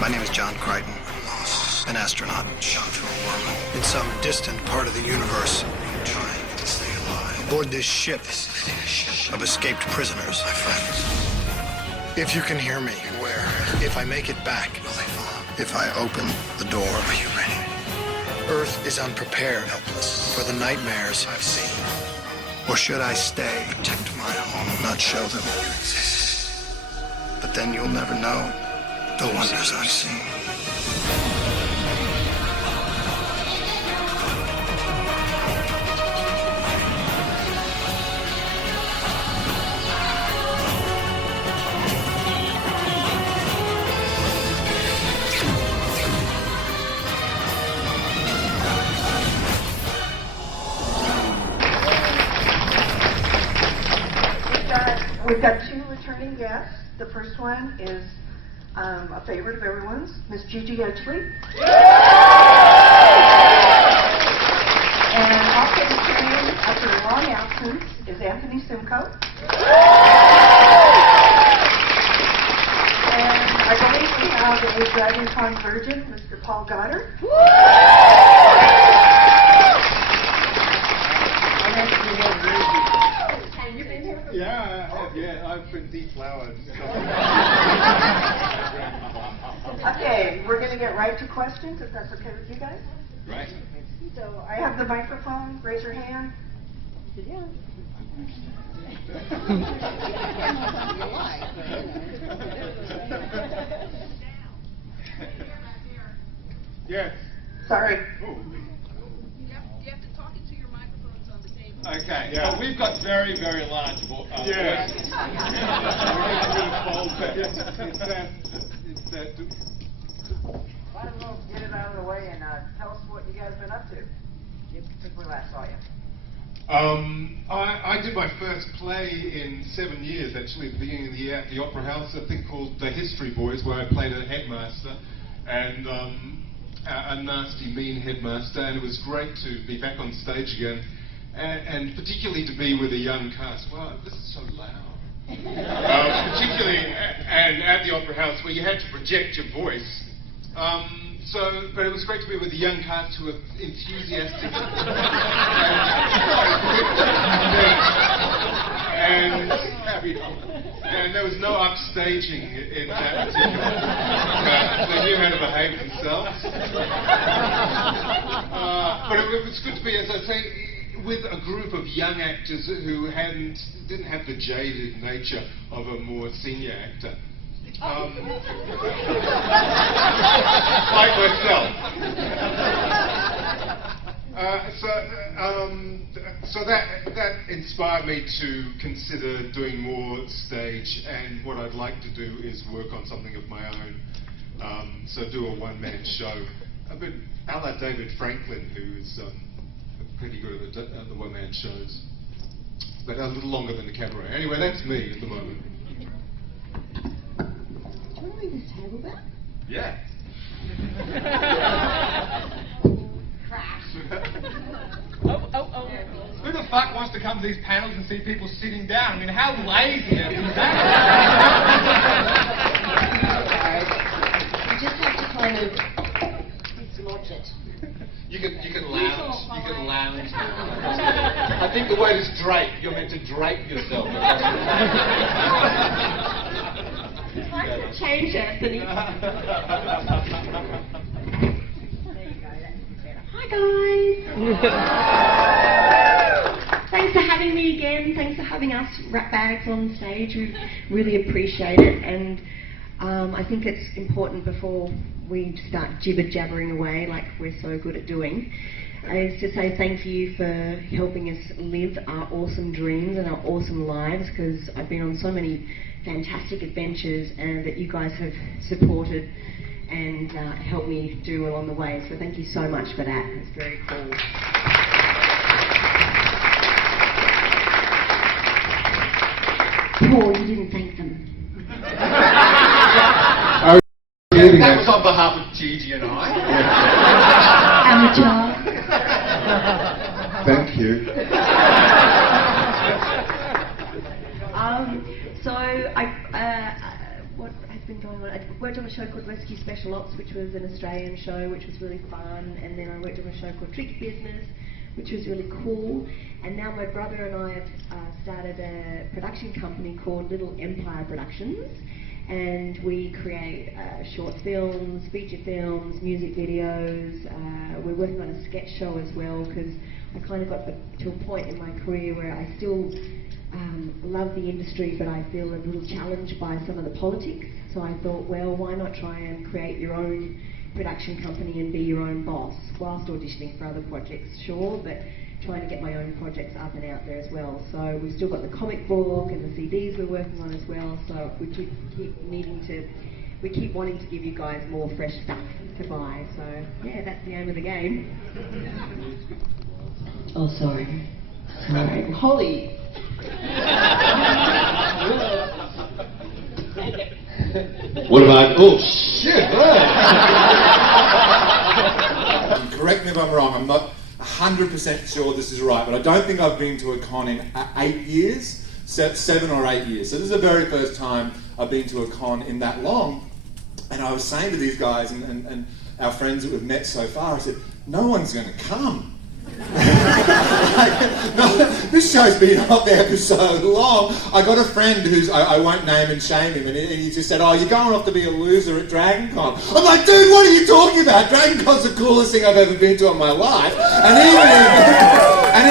My name is John Crichton, an astronaut shot through a wormhole in some distant part of the universe. Trying to stay alive. Aboard this ship of escaped prisoners. My friends. If you can hear me, where? If I make it back, will they follow? If I open the door, are you ready? Earth is unprepared, helpless for the nightmares I've seen. Or should I stay, protect my home, not show them you exist? But then you'll never know the wonders I've seen. We've got two returning guests. The first one is a favorite of everyone's, Miss Gigi Edgley. And also returning after a long absence is Anthony Simcoe. And I believe we have a DragonCon virgin, Mr. Paul Goddard. Yeah, I have, yeah. I've been deflowered. Okay, we're going to get right to questions, if that's okay with you guys. Right. So I have the microphone. Raise your hand. Yeah. Yes. Sorry. Ooh. You have to talk into your microphones on the table. Okay. Yeah. Well, we've got very, very large Yeah. voices. It's that. Why don't you get it out of the way and tell us what you guys have been up to since we last saw you. I did my first play in 7 years, actually, at the beginning of the year at the Opera House, a thing called The History Boys, where I played a headmaster, and a nasty, mean headmaster, and it was great to be back on stage again, and particularly to be with a young cast. Wow, this is so loud. Particularly, and at the Opera House, where you had to project your voice. But it was great to be with the young cast who were enthusiastic and there was no upstaging in that particular. They knew how to behave themselves. But it was good to be, as I say, with a group of young actors who didn't have the jaded nature of a more senior actor. Like myself. So that inspired me to consider doing more stage, and what I'd like to do is work on something of my own. So do a one-man show, a bit a la David Franklin, who is pretty good at the one-man shows, but a little longer than the cabaret. Anyway, that's me at the moment. Do you want to move this table back? Yeah. Who the fuck wants to come to these panels and see people sitting down? I mean, how lazy is that? You just have to kind of dislodge it. You can lounge. You can lounge. I think the word is drape. You're meant to drape yourself. Time to change, Anthony. Hi guys. Thanks for having me again. Thanks for having us rat bags on stage. We really appreciate it, and I think it's important before we start jibber-jabbering away like we're so good at doing, is to say thank you for helping us live our awesome dreams and our awesome lives, because I've been on so many fantastic adventures and that you guys have supported and helped me do along the way. So thank you so much for that. It's very cool. Paul, you didn't thank them. That was on behalf of Gigi and I. Amateur. Thank you. So I what been going on? I worked on a show called Rescue Special Ops, which was an Australian show, which was really fun. And then I worked on a show called Tricky Business, which was really cool. And now my brother and I have started a production company called Little Empire Productions. And we create short films, feature films, music videos. We're working on a sketch show as well, because I kind of got to a point in my career where I still love the industry, but I feel a little challenged by some of the politics. So I thought, well, why not try and create your own production company and be your own boss, whilst auditioning for other projects, sure, but trying to get my own projects up and out there as well. So we've still got the comic book and the CDs we're working on as well, so we keep wanting to give you guys more fresh stuff to buy. So yeah, that's the aim of the game. Oh, sorry. Sorry. Holly. What about, oh shit, Correct me if I'm wrong, I'm not 100% sure this is right, but I don't think I've been to a con in 8 years, 7 or 8 years. So this is the very first time I've been to a con in that long. And I was saying to these guys and our friends that we've met so far, I said, no one's going to come. This show's been up there for so long. I got a friend who's, I won't name and shame him, and he just said, oh, you're going off to be a loser at Dragon Con. I'm like, dude, what are you talking about? Dragon Con's the coolest thing I've ever been to in my life. And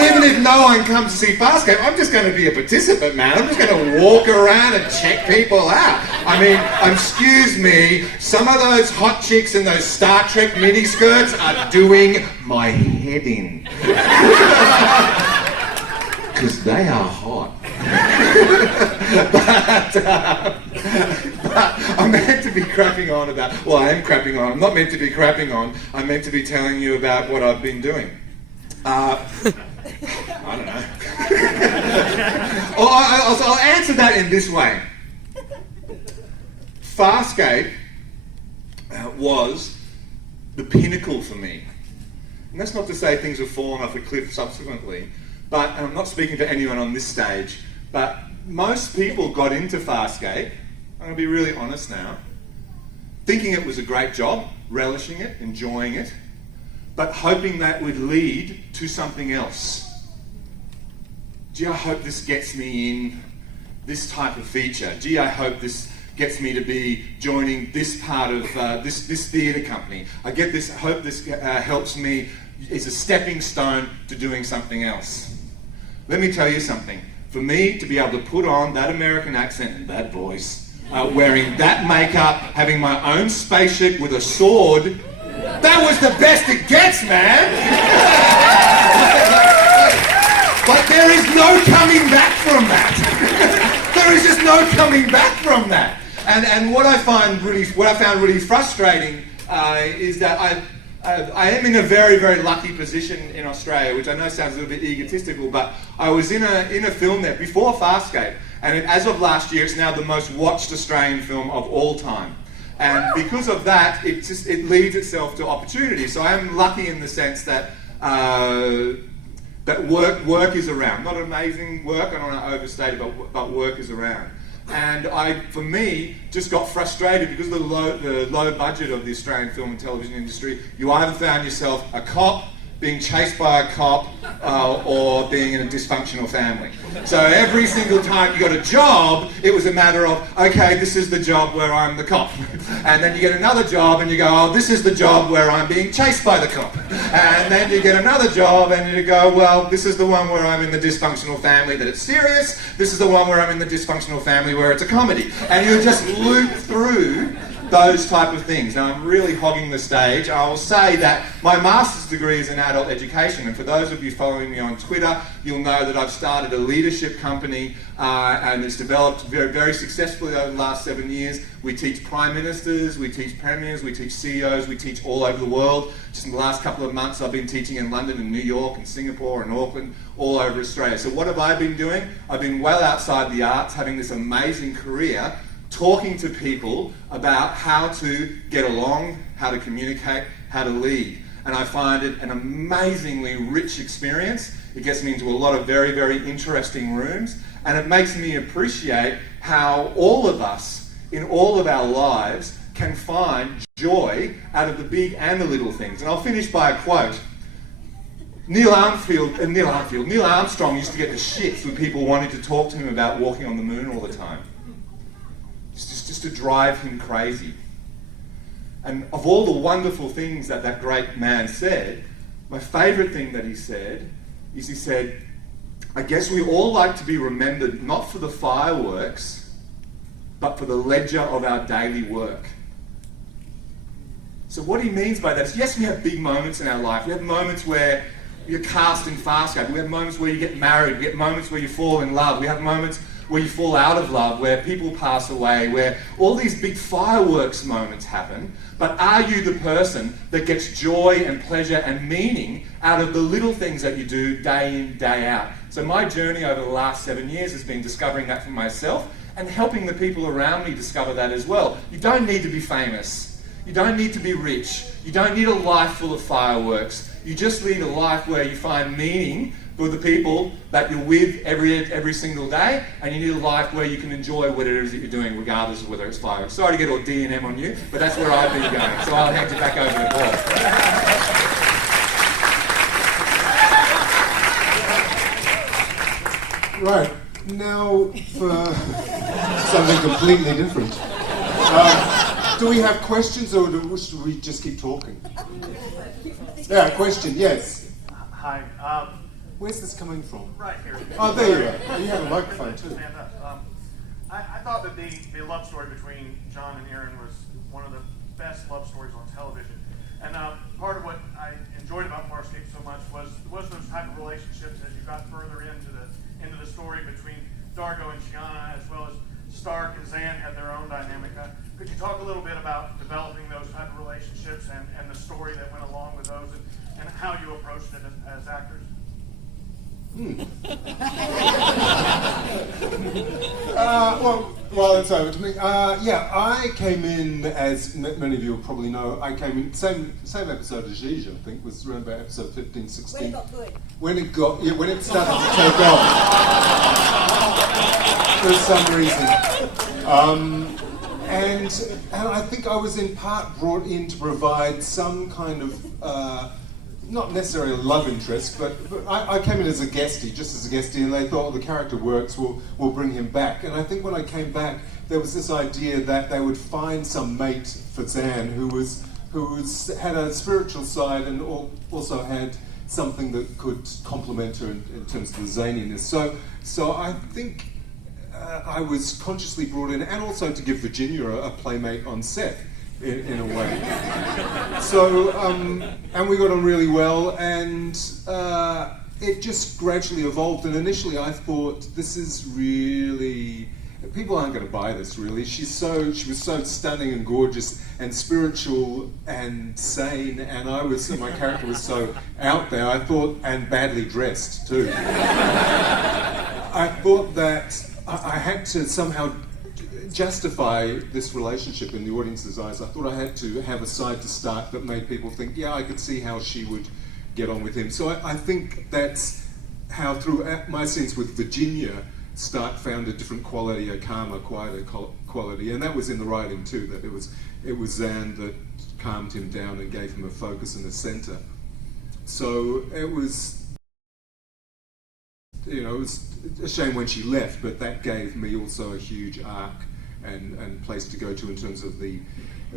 even if no one comes to see Farscape, I'm just going to be a participant, man. I'm just going to walk around and check people out. I mean, excuse me, some of those hot chicks in those Star Trek miniskirts are doing my head in. Because they are hot. but I'm meant to be crapping on about, well, I am crapping on. I'm not meant to be crapping on. I'm meant to be telling you about what I've been doing. I don't know. I'll answer that in this way. Farscape was the pinnacle for me. And that's not to say things have fallen off a cliff subsequently, but I'm not speaking to anyone on this stage, but most people got into Farscape, I'm going to be really honest now, thinking it was a great job, relishing it, enjoying it, but hoping that would lead to something else. Gee, I hope this gets me in this type of feature. Gee, I hope this gets me to be joining this part of this theatre company. I hope this helps me, is a stepping stone to doing something else. Let me tell you something. For me to be able to put on that American accent and that voice, wearing that makeup, having my own spaceship with a sword, that was the best it gets, man! But there is no coming back from that. There is just no coming back from that. And what I found really frustrating is that I am in a very, very lucky position in Australia, which I know sounds a little bit egotistical, but I was in a film there before Farscape, and as of last year, it's now the most watched Australian film of all time. And because of that, it leads itself to opportunity. So I am lucky in the sense that that work is around. Not amazing work, I don't want to overstate it, but work is around. And for me, just got frustrated because of the low budget of the Australian film and television industry. You either found yourself a cop, being chased by a cop, or being in a dysfunctional family. So every single time you got a job, it was a matter of, okay, this is the job where I'm the cop. And then you get another job and you go, oh, this is the job where I'm being chased by the cop. And then you get another job and you go, well, this is the one where I'm in the dysfunctional family that it's serious. This is the one where I'm in the dysfunctional family where it's a comedy. And you just loop through those type of things. Now, I'm really hogging the stage. I will say that my master's degree is in adult education, and for those of you following me on Twitter, you'll know that I've started a leadership company and it's developed very, very successfully over the last 7 years. We teach prime ministers, we teach premiers, we teach CEOs, we teach all over the world. Just in the last couple of months, I've been teaching in London and New York and Singapore and Auckland, all over Australia. So what have I been doing? I've been well outside the arts, having this amazing career, talking to people about how to get along, how to communicate, how to lead. And I find it an amazingly rich experience. It gets me into a lot of very, very interesting rooms, and it makes me appreciate how all of us in all of our lives can find joy out of the big and the little things. And I'll finish by a quote. Neil Armstrong used to get the shits when people wanted to talk to him about walking on the moon all the time. Just to drive him crazy. And of all the wonderful things that that great man said, my favourite thing that he said is he said, I guess we all like to be remembered not for the fireworks, but for the ledger of our daily work. So what he means by that is, yes, we have big moments in our life. We have moments where you're cast in Farscape. We have moments where you get married. We have moments where you fall in love. We have moments where you fall out of love, where people pass away, where all these big fireworks moments happen. But are you the person that gets joy and pleasure and meaning out of the little things that you do day in, day out? So my journey over the last 7 years has been discovering that for myself and helping the people around me discover that as well. You don't need to be famous. You don't need to be rich. You don't need a life full of fireworks. You just need a life where you find meaning for the people that you're with every single day, and you need a life where you can enjoy what it is that you're doing, regardless of whether it's fireworks. Sorry to get all D&M on you, but that's where I've been going. So I'll hand you back over to Paul. Right, now for something completely different. Do we have questions, or should we just keep talking? Yeah, question, yes. Hi. Where's this coming from? Right here. Oh, there you are. You have a microphone too. Stand up. I thought that the love story between John and Erin was one of the best love stories on television. And part of what I enjoyed about Farscape so much was those type of relationships as you got further into the story between Dargo and Shiana, as well as Stark and Zan had their own dynamic. Could you talk a little bit about developing those type of relationships and the story that went along with those and how you approached it as actors? Well, it's over to me. Yeah, I came in, as many of you will probably know, I came in, same episode as Gigi, I think, was around about episode 15, 16. When it got good. When it started to take off. For some reason. And I think I was in part brought in to provide some kind of, not necessarily a love interest, but I came in as a guestie, just as a guestie, and they thought, the character works, we'll bring him back. And I think when I came back, there was this idea that they would find some mate for Zan who had a spiritual side and also had something that could complement her in terms of the zaniness. So I think I was consciously brought in, and also to give Virginia a playmate on set. In a way. So, and we got on really well, and it just gradually evolved. And initially I thought, this is really, people aren't going to buy this really. She was so stunning and gorgeous and spiritual and sane, and my character was so out there, I thought, and badly dressed too. I thought that I had to somehow justify this relationship in the audience's eyes. I thought I had to have a side to Stark that made people think, yeah, I could see how she would get on with him. So I think that's how, through my scenes with Virginia, Stark found a different quality, a calmer, quieter quality, and that was in the writing too, that it was Zan that calmed him down and gave him a focus and a centre. So it was, it was a shame when she left, but that gave me also a huge arc and place to go to in terms of the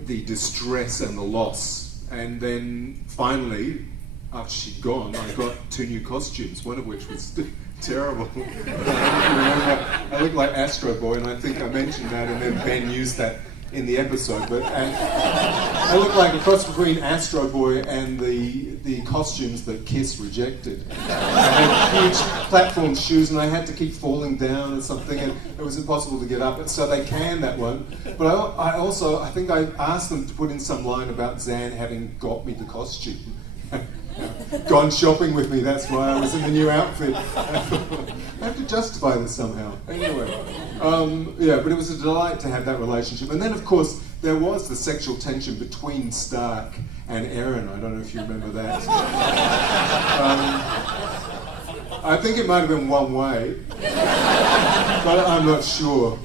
distress and the loss. And then finally, after she'd gone, I got 2 new costumes, one of which was terrible. I looked like Astro Boy, and I think I mentioned that, and then Ben used that in the episode. But I looked like a cross between Astro Boy and the costumes that Kiss rejected. I had huge platform shoes, and I had to keep falling down or something, and it was impossible to get up. So they canned that one. But I think I asked them to put in some line about Zan having got me the costume. Gone shopping with me, that's why I was in the new outfit. I have to justify this somehow. Anyway, yeah, but it was a delight to have that relationship. And then, of course, there was the sexual tension between Stark and Erin. I don't know if you remember that. I think it might have been one way, but I'm not sure.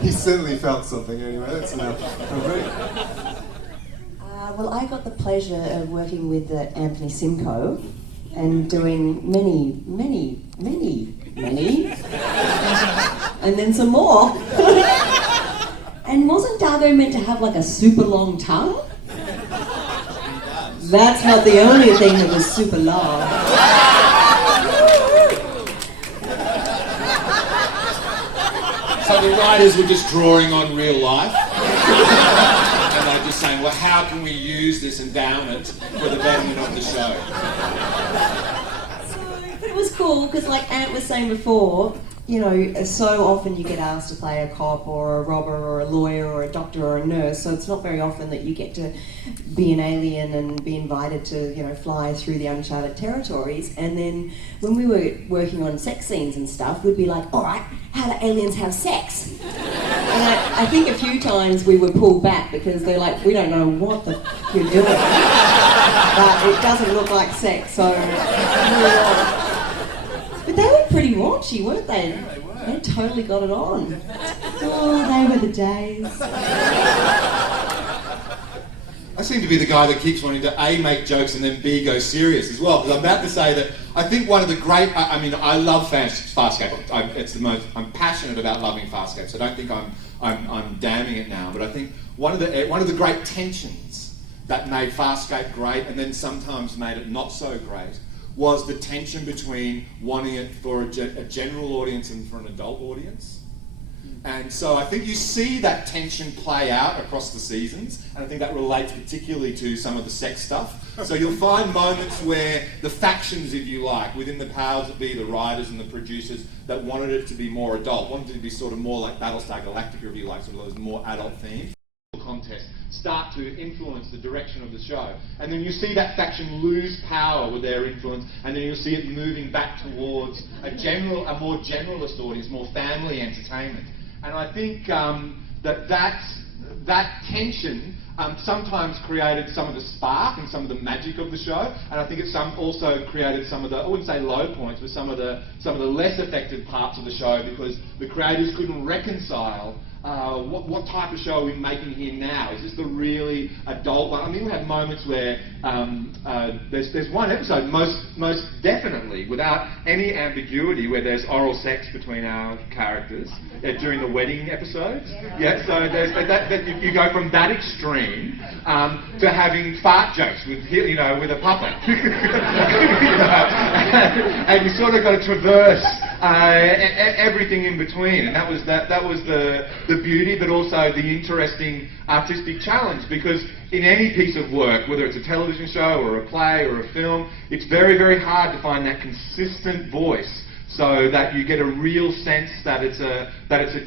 He certainly felt something anyway. That's enough. Well, I got the pleasure of working with Anthony Simcoe and doing many, and then some more. And wasn't Dargo meant to have like a super long tongue? That's not the only thing that was super long. So the writers were just drawing on real life. And they're just saying, well, how can we use this endowment for the betterment of the show? But it was cool because, like Ant was saying before, you know, so often you get asked to play a cop or a robber or a lawyer or a doctor or a nurse, so it's not very often that you get to be an alien and be invited to, you know, fly through the uncharted territories. And then when we were working on sex scenes and stuff, we'd be like, all right, how do aliens have sex? And I think a few times we were pulled back because they're like, we don't know what the f you're doing, but it doesn't look like sex, so... But they were pretty raunchy, weren't they? Yeah, they were. They totally got it on. Oh, they were the days. I seem to be the guy that keeps wanting to A, make jokes and then B, go serious as well. Because I'm about to say that I think one of the great... I mean, I love Farscape. I'm passionate about loving Farscape, so I don't think I'm damning it now. But I think one of the great tensions that made Farscape great and then sometimes made it not so great was the tension between wanting it for a general audience and for an adult audience. And so I think you see that tension play out across the seasons, and I think that relates particularly to some of the sex stuff. So you'll find moments where the factions, if you like, within the powers that be, the writers and the producers, that wanted it to be more adult, wanted it to be sort of more like Battlestar Galactica, if you like, sort of those more adult themes. Contest start to influence the direction of the show, and then you see that faction lose power with their influence, and then you'll see it moving back towards a more generalist audience, more family entertainment. And I think that tension sometimes created some of the spark and some of the magic of the show, and I think it also created some of the, I wouldn't say low points, but some of the less effective parts of the show, because the creators couldn't reconcile what type of show are we making here now? Is this the really adult one? I mean, we have moments where there's one episode, most definitely, without any ambiguity, where there's oral sex between our characters during the wedding episode. Yeah, so there's you go from that extreme to having fart jokes with a puppet, and you sort of got to traverse everything in between, and that was the beauty, but also the interesting artistic challenge, because in any piece of work, whether it's a television show or a play or a film, it's very, very hard to find that consistent voice so that you get a real sense that it's a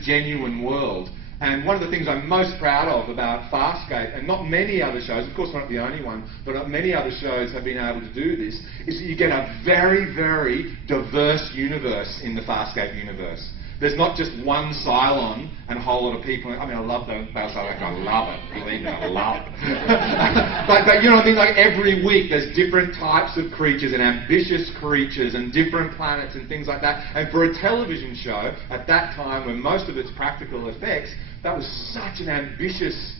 genuine world. And one of the things I'm most proud of about Farscape, and not many other shows, of course we're not the only one, but many other shows have been able to do this, is that you get a very, very diverse universe in the Farscape universe. There's not just one Cylon and a whole lot of people. I mean, I love the Battlestar. I love it. Believe me, I love it. but you know what I mean? Like every week, there's different types of creatures and ambitious creatures and different planets and things like that. And for a television show at that time, when most of its practical effects, that was such an ambitious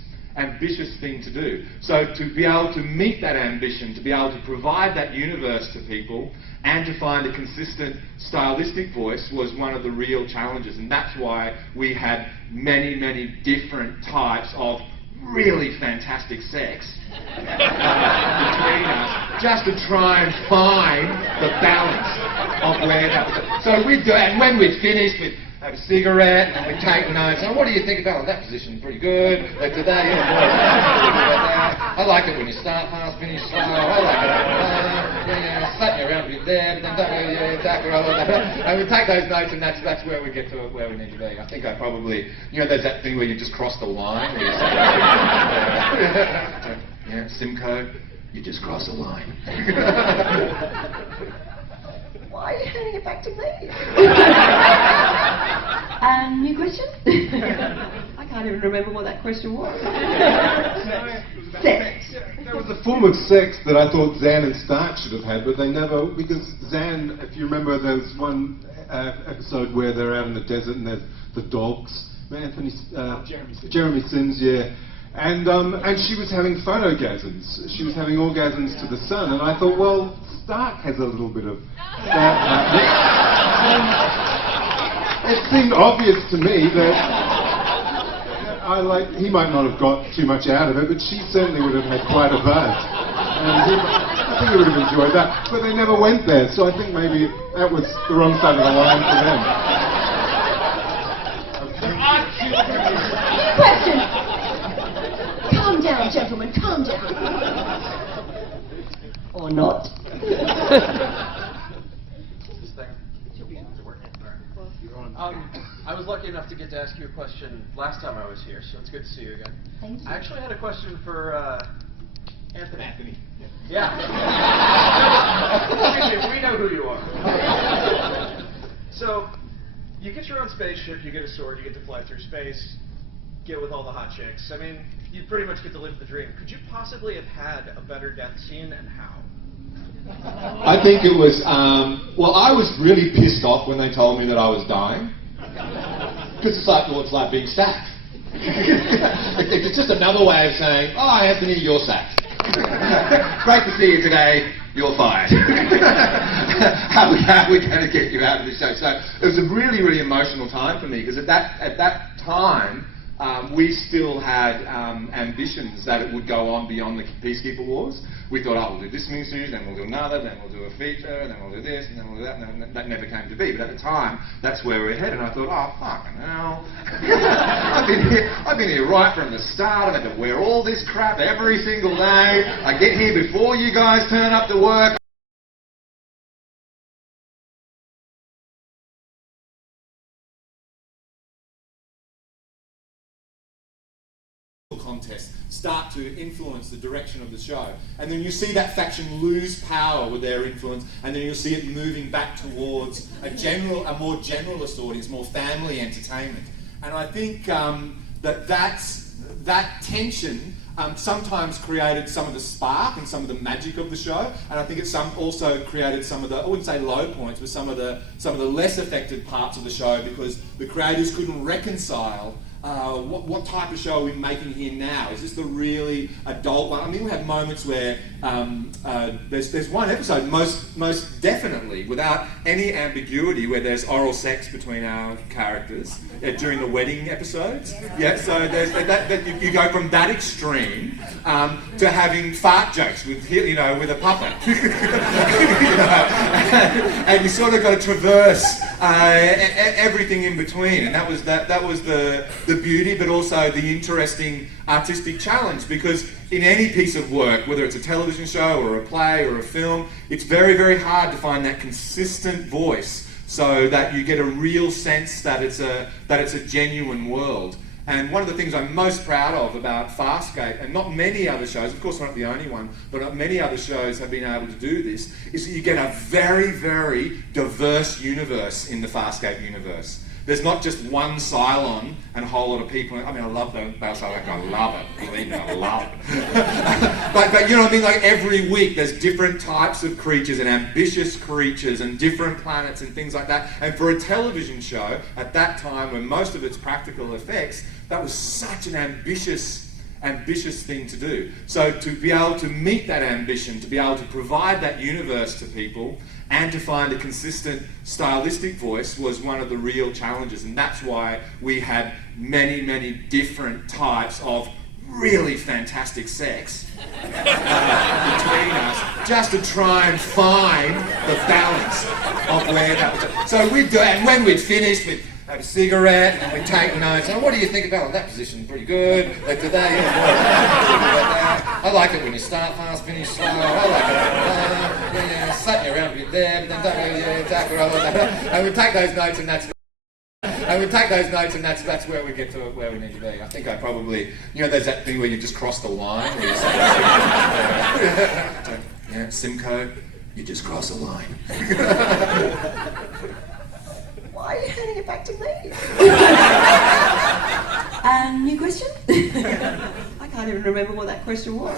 thing to do. So to be able to meet that ambition, to be able to provide that universe to people, and to find a consistent stylistic voice was one of the real challenges, and that's why we had many, many different types of really fantastic sex between us, just to try and find the balance of where that was. So we'd do, and when we'd finished, we'd have a cigarette and we'd take notes. Oh, what do you think about that position? Pretty good. Like today, I like it when you start fast, finish slow. I like it. Slapping around a bit there, but then and we take those notes, and that's where we get to where we need to be. I think I probably, there's that thing where you just cross the line. Where you say, yeah, Simcoe, you just cross a line. Why are you handing it back to me? New question? I can't even remember what that question was. Sex. There was a form of sex that I thought Zan and Stark should have had, but they never, because Zan, if you remember, there's one episode where they're out in the desert and there's the dogs, Anthony, Jeremy Sims, yeah. And she was having photogasms. She was having orgasms to the sun, and I thought, well, Stark has a little bit of that happening. It seemed obvious to me that he might not have got too much out of it, but she certainly would have had quite a buzz. I think he would have enjoyed that, but they never went there, so I think maybe that was the wrong side of the line for them. Question. Calm down, gentlemen, calm down. Or not. I was lucky enough to get to ask you a question last time I was here, so it's good to see you again. Thank you. I actually had a question for Anthony. Yeah. We know who you are. So, you get your own spaceship, you get a sword, you get to fly through space, get with all the hot chicks. I mean, you pretty much get to live the dream. Could you possibly have had a better death scene, and how? I think it was, well, I was really pissed off when they told me that I was dying. Because it's like, well, it's like being sacked. It's just another way of saying, oh, Anthony, you're sacked. Great to see you today, you're fired. how are we going to get you out of the show? So it was a really, really emotional time for me, because at that time, we still had ambitions that it would go on beyond the Peacekeeper Wars. We thought, oh, we'll do this miniseries, then we'll do another, then we'll do a feature, and then we'll do this, and then we'll do that, and that never came to be. But at the time, that's where we were headed, and I thought, oh, fucking hell. I've been here right from the start. I've had to wear all this crap every single day. I get here before you guys turn up to work. Contests start to influence the direction of the show, and then you see that faction lose power with their influence, and then you'll see it moving back towards a more generalist audience, more family entertainment. And I think that tension sometimes created some of the spark and some of the magic of the show, and I think it also created some of the, I wouldn't say low points, but some of the less effective parts of the show, because the creators couldn't reconcile what type of show are we making here now? Is this the really adult one? I mean, we have moments where there's one episode, most definitely, without any ambiguity, where there's oral sex between our characters during the wedding episodes. Yeah, so there's you go from that extreme to having fart jokes with a puppet, and you sort of got to traverse everything in between, and that was the beauty, but also the interesting artistic challenge, because in any piece of work, whether it's a television show or a play or a film, it's very, very hard to find that consistent voice so that you get a real sense that it's a genuine world. And one of the things I'm most proud of about Farscape, and not many other shows, of course we're not the only one, but many other shows have been able to do this, is that you get a very, very diverse universe in the Farscape universe. There's not just one Cylon and a whole lot of people. I mean, I love the Cylon. I love it. Believe me, I love it. but you know what I mean? Like every week, there's different types of creatures and ambitious creatures and different planets and things like that. And for a television show at that time, when most of its practical effects, that was such an ambitious thing to do. So to be able to meet that ambition, to be able to provide that universe to people, and to find a consistent stylistic voice was one of the real challenges, and that's why we had many, many different types of really fantastic sex between us, just to try and find the balance of where that was. So we'd do, and when we'd finished, we'd have a cigarette and we'd take notes. And what do you think about that position? Pretty good. Like today, I like it when you start fast, finish slow. I like it. Sat you around a bit there, but then don't really, exactly. And we'd take those notes, and that's where we get to where we need to be. I think I probably, there's that thing where you just cross the line. Where you say, Simcoe, you just cross a line. Why are you handing it back to me? New question? I can't even remember what that question was.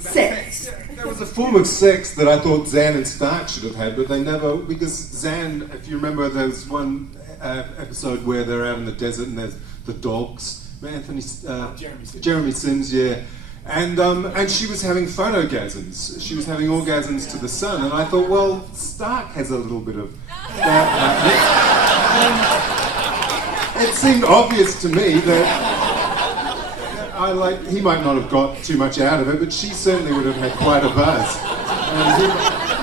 Sex. There was a form of sex that I thought Zan and Stark should have had, but they never, because Zan, if you remember, there was one episode where they're out in the desert and there's the dogs. Jeremy Sims, yeah. And she was having photogasms. She was having orgasms to the sun, and I thought, well, Stark has a little bit of that. It seemed obvious to me that he might not have got too much out of it, but she certainly would have had quite a buzz. And I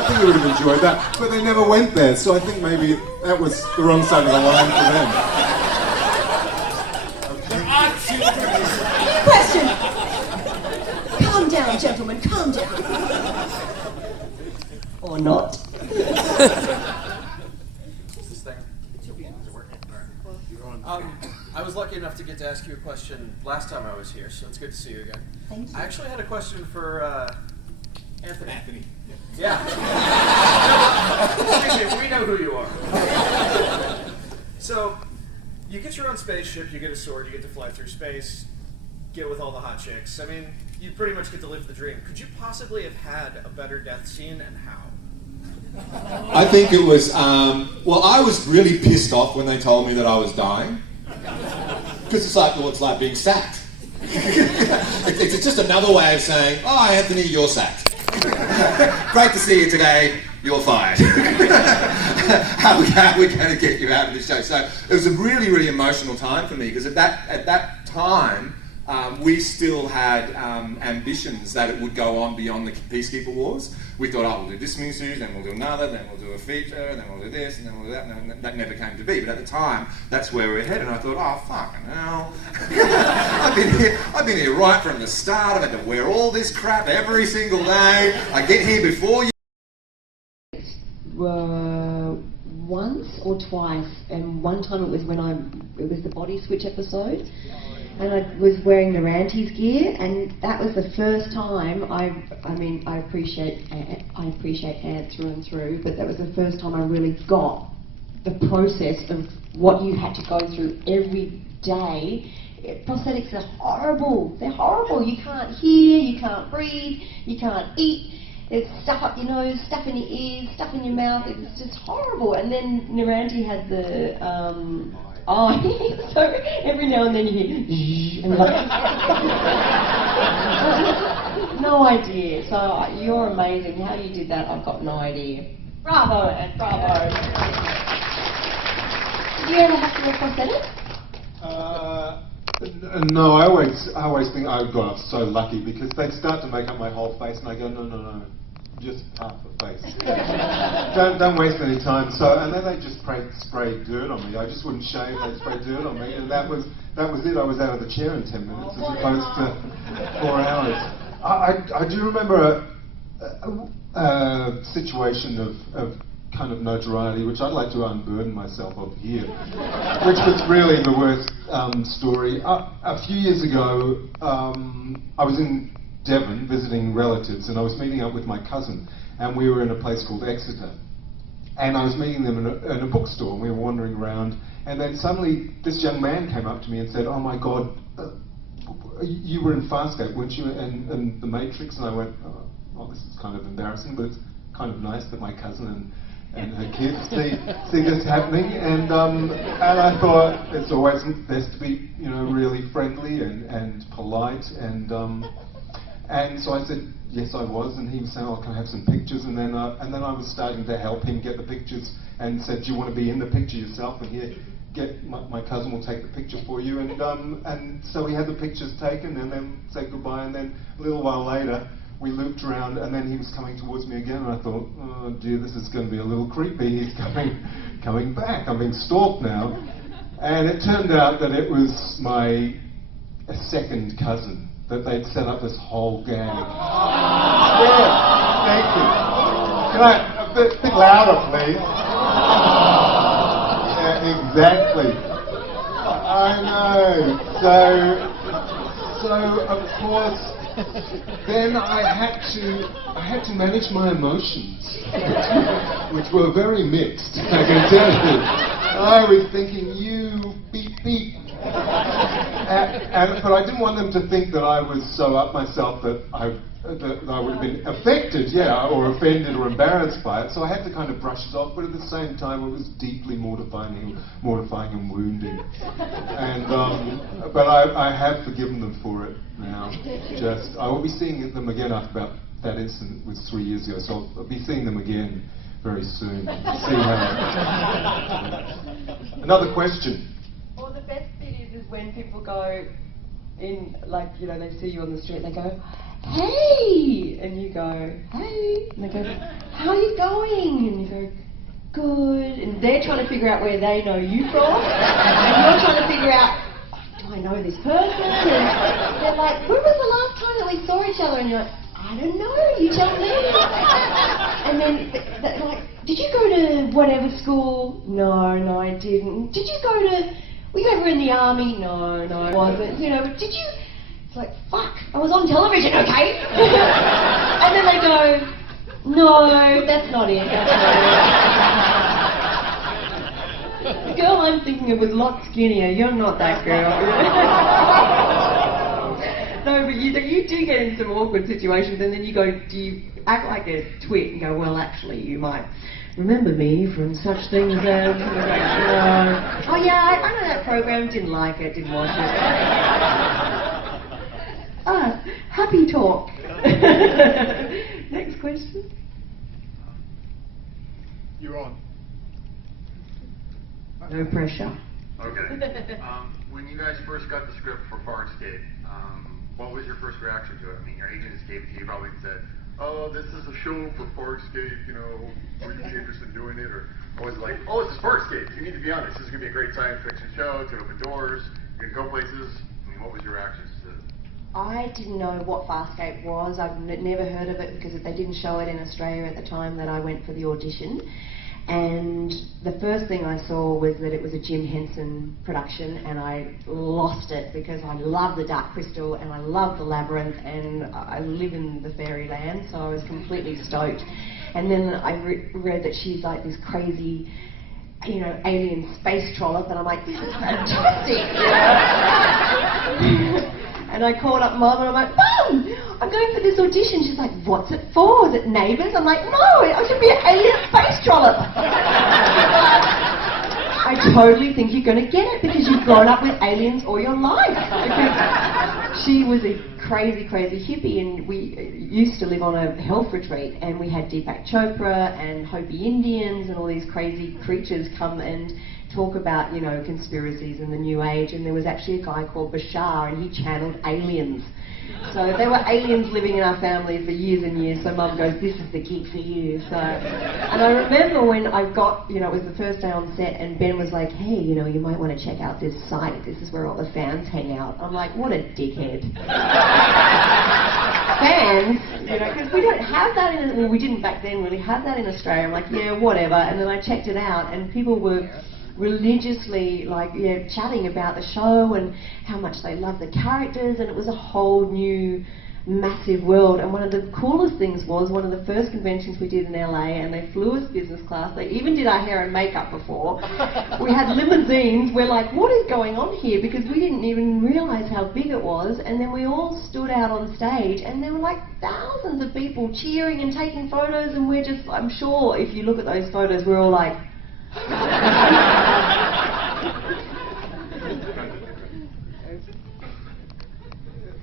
think he would have enjoyed that, but they never went there, so I think maybe that was the wrong side of the line for them. Question. Calm down, gentlemen, calm down. Or not. I was lucky enough to get to ask you a question last time I was here, so it's good to see you again. Thank you. I actually had a question for Anthony. Yeah. Excuse me, we know who you are. So, you get your own spaceship, you get a sword, you get to fly through space, get with all the hot chicks. I mean, you pretty much get to live the dream. Could you possibly have had a better death scene, and how? I think it was, well, I was really pissed off when they told me that I was dying. Because it's like, well, it's like being sacked. It's just another way of saying, oh, Anthony, you're sacked. Great to see you today, you're fired. How are we going to get you out of this show? So it was a really, really emotional time for me, because at that time, we still had ambitions that it would go on beyond the Peacekeeper Wars. We thought, oh, we'll do this miniseries, then we'll do another, then we'll do a feature, and then we'll do this, and then we'll do that, and that never came to be. But at the time, that's where we're headed, and I thought, oh, fucking hell. I've been here right from the start. I've had to wear all this crap every single day. I get here before you. Once or twice, and one time it was when it was the body switch episode, and I was wearing Naranti's gear, and that was the first time I appreciate Ant through and through, but that was the first time I really got the process of what you had to go through every day. Prosthetics are horrible. They're horrible. You can't hear, you can't breathe, you can't eat. It's stuff up your nose, stuff in your ears, stuff in your mouth. It's just horrible. And then Naranti had the so every now and then you hear, and you're like, no idea. So you're amazing. How you did that, I've got no idea. Bravo, and bravo. Did you ever have to wear prosthetics? No, I always think I got off so lucky, because they'd start to make up my whole face, and I go, no, just half the face. don't waste any time. So, and then they just spray dirt on me. I just wouldn't shave. They'd spray dirt on me, and that was it. I was out of the chair in 10 minutes as opposed to 4 hours. I do remember a situation of kind of notoriety, which I'd like to unburden myself of here, which was really the worst story. A few years ago, I was in Devon visiting relatives, and I was meeting up with my cousin, and we were in a place called Exeter, and I was meeting them in a bookstore, and we were wandering around, and then suddenly this young man came up to me and said, oh my God, you were in Farscape, weren't you, and The Matrix? And I went, oh, well, this is kind of embarrassing, but it's kind of nice that my cousin and her kids see this happening, and I thought it's always best to be, really friendly and polite, and so I said yes, I was, and he was saying, oh, can I have some pictures? And then I was starting to help him get the pictures, and said, do you want to be in the picture yourself? And here, my cousin will take the picture for you, and so we had the pictures taken, and then said goodbye, and then a little while later, we looped around, and then he was coming towards me again, and I thought, oh dear, this is going to be a little creepy. He's coming back. I'm being stalked now. And it turned out that it was my second cousin, that they'd set up this whole gang. Yeah, thank you. Can I, a bit louder, please? Yeah, exactly. I know. So of course, then I had to manage my emotions, which were very mixed, I can tell you. I was thinking, you beep beep. But I didn't want them to think that I was so up myself that I would have been affected, or offended or embarrassed by it. So I had to kind of brush it off, but at the same time it was deeply mortifying and wounding. And but I have forgiven them for it now. I will be seeing them again after about that incident was 3 years ago, so I'll be seeing them again very soon. See how. Another question. Well, the best bit is when people go in, like, you know, they see you on the street, they go, hey! And you go, hey! And they go, how are you going? And you go, good. And they're trying to figure out where they know you from. And you're trying to figure out, do I know this person? And they're like, when was the last time that we saw each other? And you're like, I don't know, you tell me. And then they're like, did you go to whatever school? No, I didn't. Did you go to, were you ever in the army? No, I wasn't. You know, did you? It's like, fuck, I was on television, okay? And then they go, no, that's not it. The girl I'm thinking of was a lot skinnier. You're not that girl. No, but you do get in some awkward situations, and then you go, do you act like a twit and go, well, actually, you might remember me from such things as, oh yeah, I know that program, didn't like it, didn't watch it. Happy talk. Next question. You're on. No pressure. Okay. When you guys first got the script for Farscape, what was your first reaction to it? I mean, your agent just gave it to you, probably said, oh, this is a show for Farscape, you know, would you be interested in doing it? Or was it like, oh, this is Farscape, you need to be on this. This is going to be a great science fiction show, it's going to open doors, you're going to go places. I mean, what was your reactions to it? I didn't know what Farscape was. I've never heard of it because they didn't show it in Australia at the time that I went for the audition. And the first thing I saw was that it was a Jim Henson production, and I lost it because I love the Dark Crystal and I love the Labyrinth and I live in the fairyland, so I was completely stoked. And then I read that she's like this crazy, you know, alien space trollop, and I'm like, this is fantastic! And I called up Mum and I'm like, Mum, I'm going for this audition. She's like, what's it for? Is it Neighbours? I'm like, no, I should be an alien space trollop. I totally think you're going to get it because you've grown up with aliens all your life. Because she was a crazy, crazy hippie, and we used to live on a health retreat, and we had Deepak Chopra and Hopi Indians and all these crazy creatures come and talk about, you know, conspiracies in the New Age, and there was actually a guy called Bashar, and he channeled aliens. So there were aliens living in our family for years and years, so Mum goes, this is the gig for you. So, and I remember when I got, you know, it was the first day on set, and Ben was like, hey, you know, you might want to check out this site, this is where all the fans hang out. I'm like, what a dickhead. Fans, you know, because we don't have that in, well, we didn't back then really have that in Australia. I'm like, yeah, whatever. And then I checked it out, and people were religiously, like, yeah, chatting about the show and how much they love the characters, and it was a whole new massive world. And one of the coolest things was one of the first conventions we did in LA, and they flew us business class. They even did our hair and makeup before. We had limousines. We're like, what is going on here? Because we didn't even realize how big it was. And then we all stood out on stage, and there were like thousands of people cheering and taking photos, and we're just, I'm sure if you look at those photos, we're all like,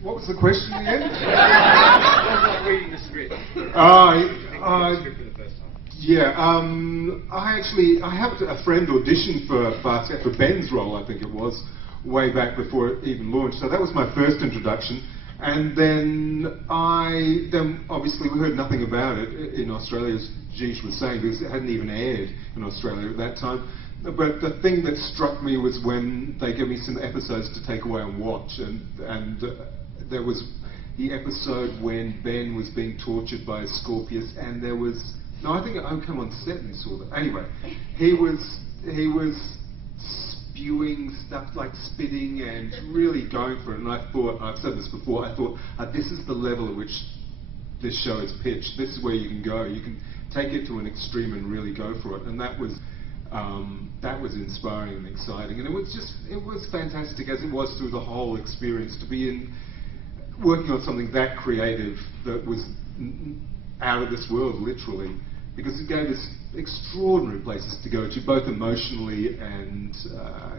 what was the question again? Reading the script. Yeah, I have a friend auditioned for Farscape, for Ben's role, I think it was, way back before it even launched. So that was my first introduction. And then obviously we heard nothing about it in Australia, as Jish was saying, because it hadn't even aired in Australia at that time. But the thing that struck me was when they gave me some episodes to take away and watch, and there was the episode when Ben was being tortured by a Scorpius, and there was, no, I think I came on set and saw that. Anyway, he was spewing stuff like spitting and really going for it, and I thought, I've said this before, I thought, this is the level at which this show is pitched. This is where you can go. You can take it to an extreme and really go for it. And that was That was inspiring and exciting, and it was fantastic as it was through the whole experience to be working on something that creative that was out of this world, literally, because it gave us extraordinary places to go to, both emotionally and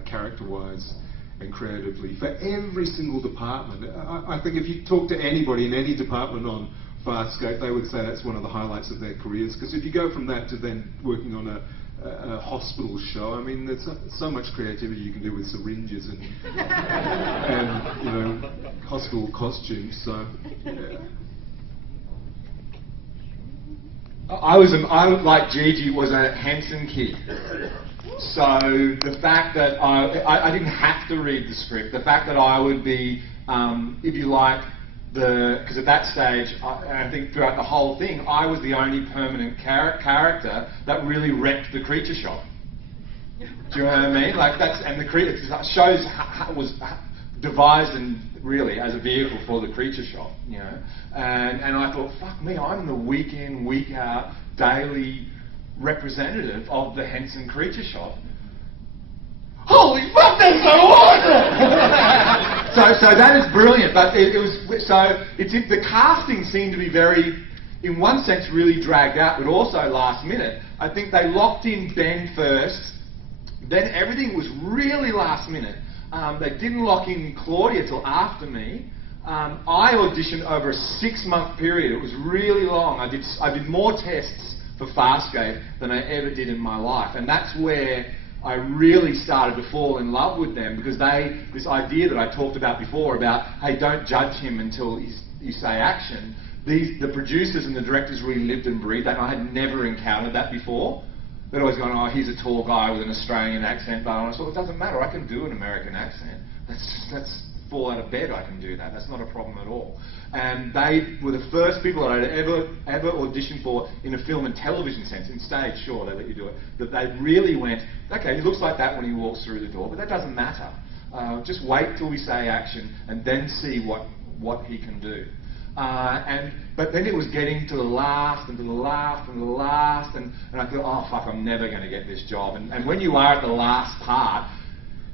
character-wise and creatively, for every single department. I think if you talk to anybody in any department on Farscape, they would say that's one of the highlights of their careers, because if you go from that to then working on a hospital show, I mean, there's so much creativity you can do with syringes and you know, hospital costumes. So yeah. I like Gigi, was a Henson kid. So the fact that I didn't have to read the script, the fact that I would be, if you like, because at that stage, I think throughout the whole thing, I was the only permanent character that really wrecked the creature shop. Do you know what I mean? Like the shows was devised and really as a vehicle for the creature shop, you know. And I thought, fuck me, I'm the week in, week out, daily representative of the Henson creature shop. Holy fuck, that's so awesome! so that is brilliant, but the casting seemed to be very, in one sense, really dragged out, but also last minute. I think they locked in Ben first, then everything was really last minute. They didn't lock in Claudia till after me. I auditioned over a 6-month period. It was really long. I did more tests for Farscape than I ever did in my life, and that's where I really started to fall in love with them, because this idea that I talked about before about, hey, don't judge him until you say action. The producers and the directors really lived and breathed that, and I had never encountered that before. They'd always gone, oh, he's a tall guy with an Australian accent, but I thought, it doesn't matter, I can do an American accent. That's fall out of bed, I can do that. That's not a problem at all. And they were the first people that I'd ever auditioned for in a film and television sense. In stage, sure, they let you do it. But they really went, okay, he looks like that when he walks through the door, but that doesn't matter. Just wait till we say action and then see what he can do. But then it was getting to the last and to the last and to the last, and I thought, oh fuck, I'm never going to get this job. And when you are at the last part,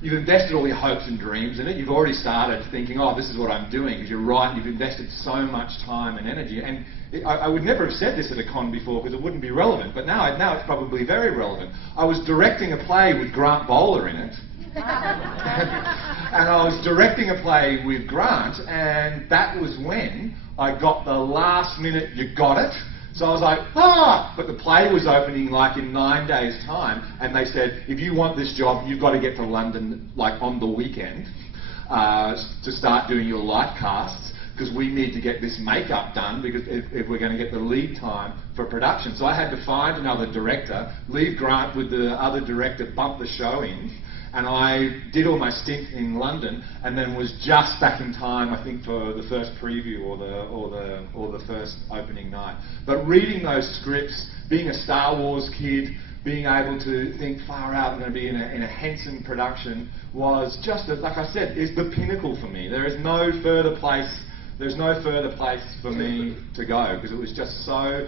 you've invested all your hopes and dreams in it. You've already started thinking, oh, this is what I'm doing, because you're right, you've invested so much time and energy. And I would never have said this at a con before because it wouldn't be relevant, but now it's probably very relevant. I was directing a play with Grant Bowler in it. And I was directing a play with Grant, and that was when I got the last minute, you got it. So I was like, ah! But the play was opening like in 9 days' time, and they said, if you want this job, you've got to get to London like on the weekend to start doing your light casts, because we need to get this makeup done, because if we're going to get the lead time for production. So I had to find another director, leave Grant with the other director, bump the show in, and I did all my stint in London, and then was just back in time, I think, for the first preview or the first opening night. But reading those scripts, being a Star Wars kid, being able to think far out, I'm going to be in a Henson production, was just, like I said, is the pinnacle for me. There is no further place. There's no further place for me to go, because it was just so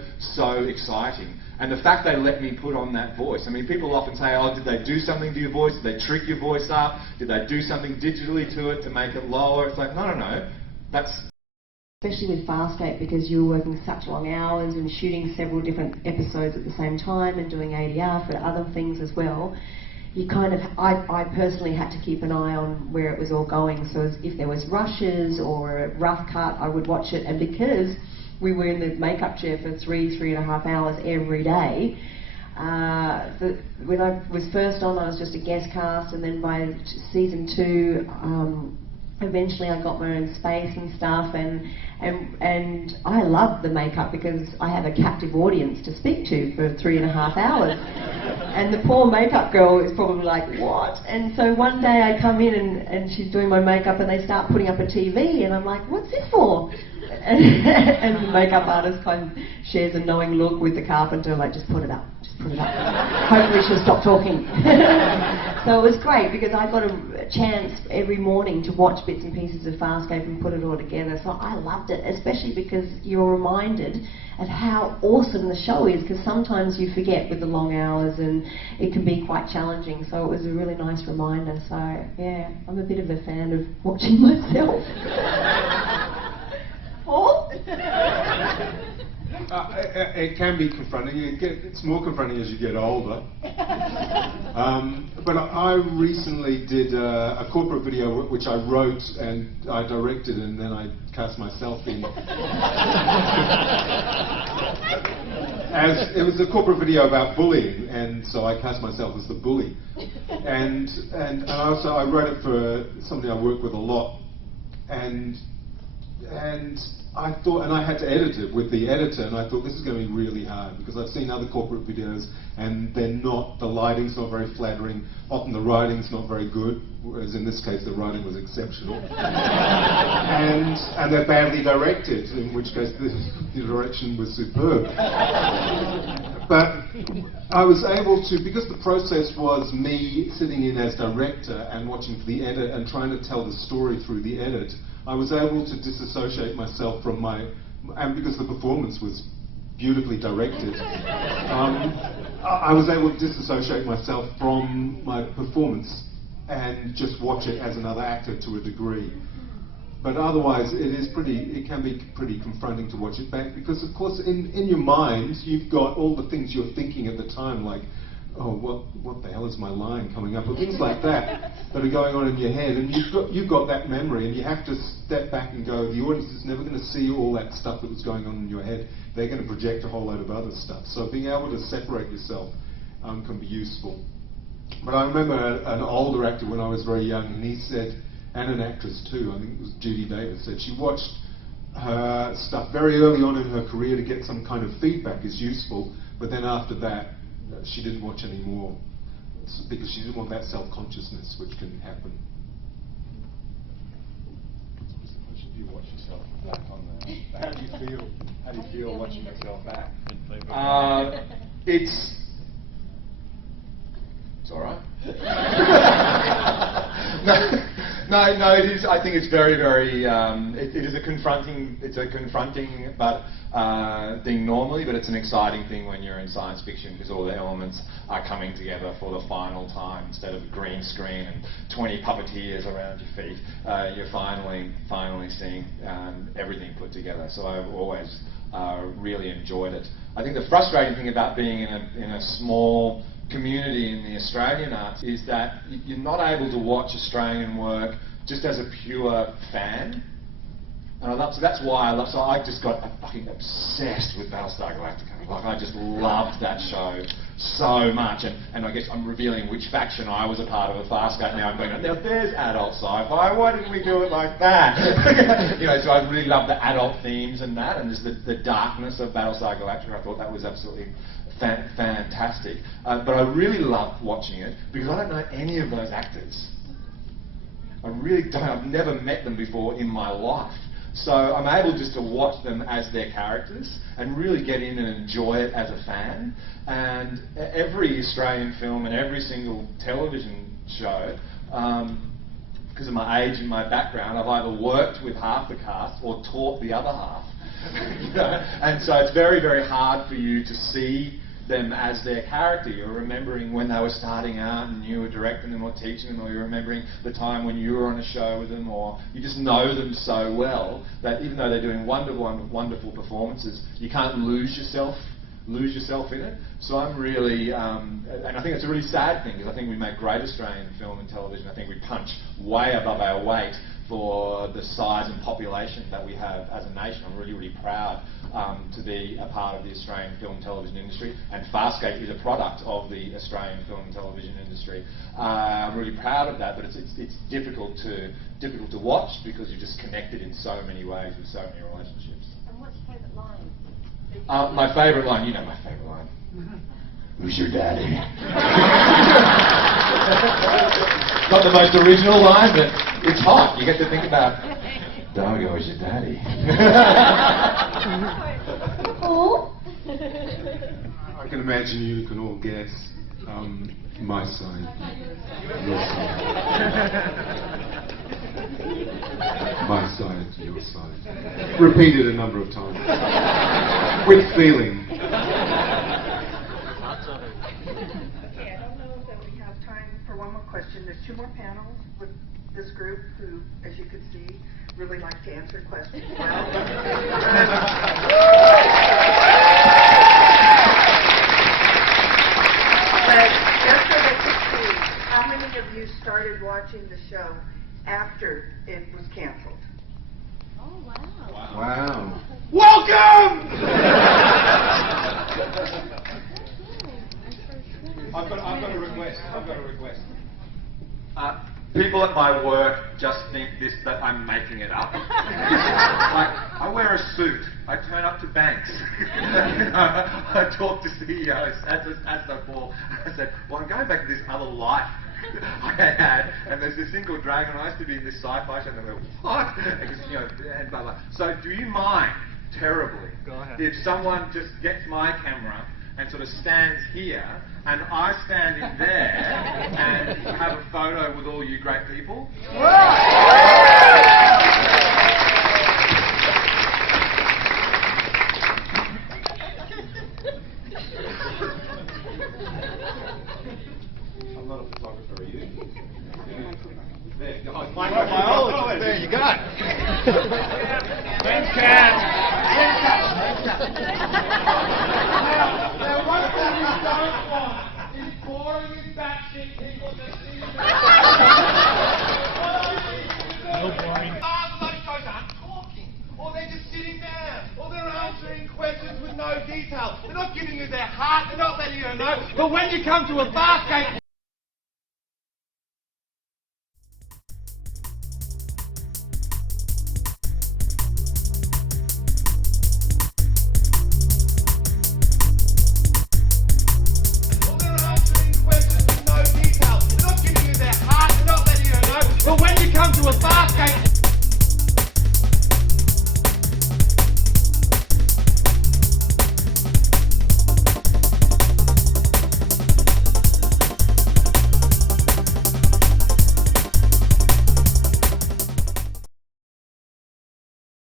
exciting. And the fact they let me put on that voice. I mean, people often say, oh, did they do something to your voice? Did they trick your voice up? Did they do something digitally to it to make it lower? It's like, no. That's... Especially with Farscape, because you were working such long hours and shooting several different episodes at the same time and doing ADR for other things as well. You kind of, I personally had to keep an eye on where it was all going. So if there was rushes or a rough cut, I would watch it. And because we were in the makeup chair for 3.5 hours every day, when I was first on, I was just a guest cast, and then by season 2, eventually I got my own space and stuff, and I loved the makeup because I have a captive audience to speak to for 3.5 hours. And the poor makeup girl is probably like, what? And so one day I come in and she's doing my makeup, and they start putting up a TV, and I'm like, what's this for? And the makeup artist kind of shares a knowing look with the carpenter, like, just put it up. Hopefully she'll stop talking. So it was great because I got a chance every morning to watch bits and pieces of Farscape and put it all together. So I loved it, especially because you're reminded of how awesome the show is, because sometimes you forget with the long hours and it can be quite challenging. So it was a really nice reminder. So yeah, I'm a bit of a fan of watching myself. Paul? It can be confronting. It's more confronting as you get older. But I recently did a corporate video which I wrote and I directed, and then I cast myself in. As it was a corporate video about bullying, and so I cast myself as the bully. And also I wrote it for somebody I work with a lot, and I thought, and I had to edit it with the editor, and I thought this is going to be really hard because I've seen other corporate videos and they're not, the lighting's not very flattering, often the writing's not very good, whereas in this case the writing was exceptional. and they're badly directed, in which case the direction was superb. But I was able to, because the process was me sitting in as director and watching for the edit and trying to tell the story through the edit, I was able to disassociate myself from my, and because the performance was beautifully directed, I was able to disassociate myself from my performance and just watch it as another actor to a degree. But otherwise, it can be pretty confronting to watch it back, because of course in your mind you've got all the things you're thinking at the time, like, oh, what the hell is my line coming up, or things like that are going on in your head, and you've got that memory, and you have to step back and go, the audience is never going to see all that stuff that was going on in your head. They're going to project a whole load of other stuff. So being able to separate yourself can be useful. But I remember an older actor when I was very young, and he said, and an actress too, I think it was Judy Davis, said she watched her stuff very early on in her career to get some kind of feedback is useful, but then after that she didn't watch any more because she didn't want that self-consciousness which can happen. How should you watch yourself back on there? How do you feel watching yourself back? It's alright. No, it is. I think it's very, very. It is a confronting. It's a confronting, but thing normally. But it's an exciting thing when you're in science fiction, because all the elements are coming together for the final time. Instead of a green screen and 20 puppeteers around your feet, you're finally seeing everything put together. So I've always really enjoyed it. I think the frustrating thing about being in a small community in the Australian arts is that you're not able to watch Australian work just as a pure fan. And so that's why so I just got fucking obsessed with Battlestar Galactica. Like, I just loved that show so much, and I guess I'm revealing which faction I was a part of at Farscape now. I'm going, now there's adult sci-fi, why didn't we do it like that? You know, so I really loved the adult themes and that, and just the darkness of Battlestar Galactica. I thought that was absolutely fantastic. But I really loved watching it because I don't know any of those actors. I really don't. I've never met them before in my life. So I'm able just to watch them as their characters and really get in and enjoy it as a fan. And every Australian film and every single television show, because of my age and my background, I've either worked with half the cast or taught the other half. You know? And so it's very, very hard for you to see them as their character. You're remembering when they were starting out and you were directing them or teaching them, or you're remembering the time when you were on a show with them, or you just know them so well that even though they're doing wonderful performances, you can't lose yourself in it. So I'm really, and I think it's a really sad thing, because I think we make great Australian film and television. I think we punch way above our weight for the size and population that we have as a nation. I'm really, really proud to be a part of the Australian film and television industry, and Farscape is a product of the Australian film and television industry. I'm really proud of that, but it's difficult to watch because you're just connected in so many ways with so many relationships. And what's your favourite line? My favourite line, you know my favourite line. Who's your daddy? Not the most original line, but it's hot. You get to think about, Dargo is your daddy. Oh. I can imagine you can all guess. My side. Your side. My side, your side. Repeated a number of times. With feeling. Okay, I don't know if we have time for one more question. There's 2 more panels with this group who, as you can see, really like to answer questions well. But just so they can see, how many of you started watching the show after it was canceled? Oh, wow. Wow. Welcome! I've got a request. People at my work just think that I'm making it up. Like, I wear a suit. I turn up to banks. I talk to CEOs as before. I said, well, I'm going back to this other life I had, and there's this thing called Dragon. I used to be in this sci-fi show, and they go, what? And blah, blah. So do you mind terribly if someone just gets my camera and sort of stands here, and I stand in there and have a photo with all you great people? I'm not a photographer, are you? There, Microbiologist. There you go. Thanks, Cat. Now, one thing we don't want is boring and batshit people to see you. No boring. Half of those guys aren't talking, or they're just sitting there, or they're answering questions with no detail. They're not giving you their heart, they're not letting you know. But when you come to a Farscape